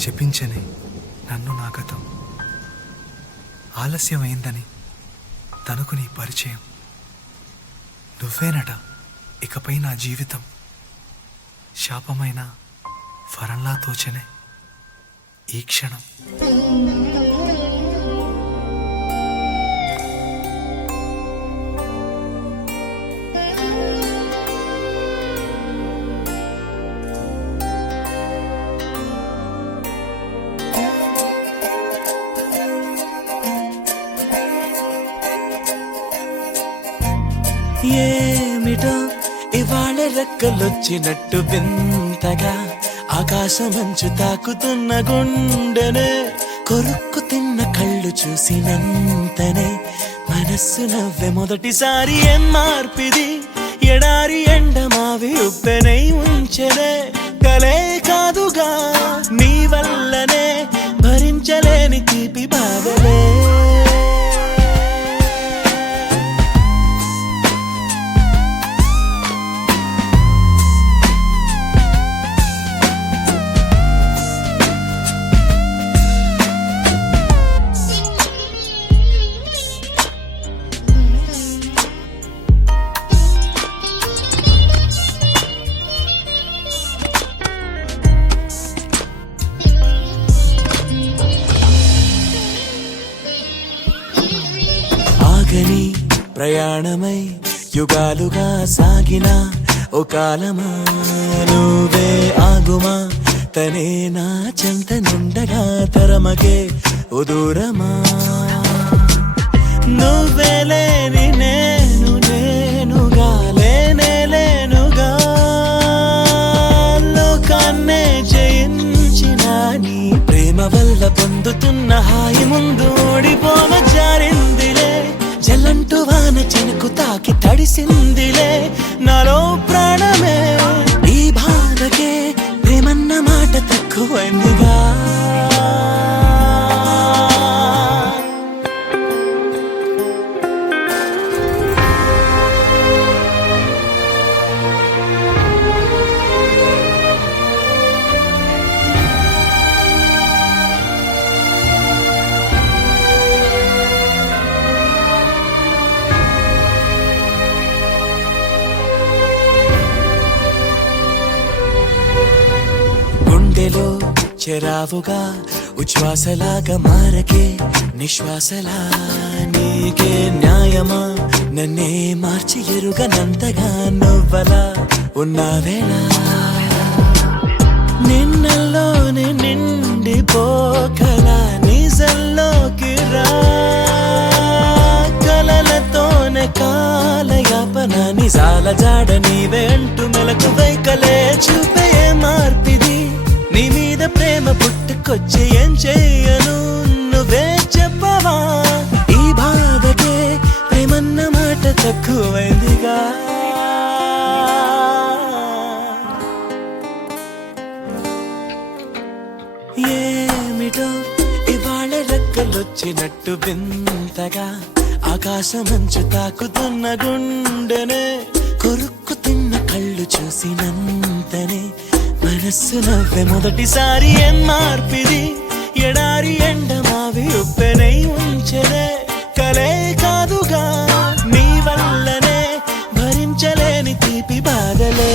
శపించని నన్ను నా గతం, ఆలస్యమైందని తనకు నీ పరిచయం. నువ్వేనట ఇకపై నా జీవితం, శాపమైన వరంలా తోచనే ఈ క్షణం. ఏమిటో ఇవాళ రెక్కలొచ్చినట్టు వింతగా ఆకాశమంచు తాకుతున్న గుండెనే, కొరుక్కు తిన్న కళ్ళు చూసినంతనే మనస్సు నవ్వే మొదటిసారి. ఏం మార్పిది, ఎడారి ఎండమావి ఉప్పెనై ఉంచెనే, కలే కాదుగా నీ వల్లనే భరించలేని తీపి బాధలే. ఆగని ప్రయాణమై యుగాలుగా సాగిన ఓ కాలమా, నువ్వే ఆగుమా తనే నా చెంత నుండగా తరమకే ఓ దూరమా. నువ్వే లేని నేను నేనుగా లేనే లేనుగా, లోకాన్నే జయించిన నీ ప్రేమ వల్ల పొందుతున్న హాయి ముందు ఓడిపోమ జారిందిలే. జల్లంటూ వాన చెనుకు తాకి తడిసిందిలే నాలో ప్రాణమే, ఈ బాధకే ప్రేమన్న మాట తక్కువైందిగా. గుండెలో చెరావుగా ఉచ్ఛ్వాసలాగా మారకే నిశ్వాసలా, నీకే న్యాయమా నన్నే మార్చి ఎరుగనంతగా నువ్వలా ఉన్నావేలా. నిన్నల్లోనే నిండిపోకలా నిజంలోకి రా, కలలతోనే కాలయాపన నిజాల జాడ నీవే అంటూ మెలకు వైకలే చూపే మార్పిది. నీ మీద ప్రేమ పుట్టుకొచ్చి ఏం చెయ్యను నువ్వే చెప్పవా, ఈ బాధకే ప్రేమన్న మాట తక్కువైందిగా. ఏమిటో ఇవాళ రెక్కలొచ్చినట్టు వింతగా ఆకాశమంచు తాకుతున్న గుండెనే, కొరుక్కు తిన్న కళ్ళు చూసినంతనే మనస్సు నవ్వే మొదటిసారి. ఏం మార్పిది, ఎడారి ఎండమావి ఉప్పెనై ఉంచెనే, కలే కాదుగా నీ వల్లనే భరించలేని తీపి బాధలే.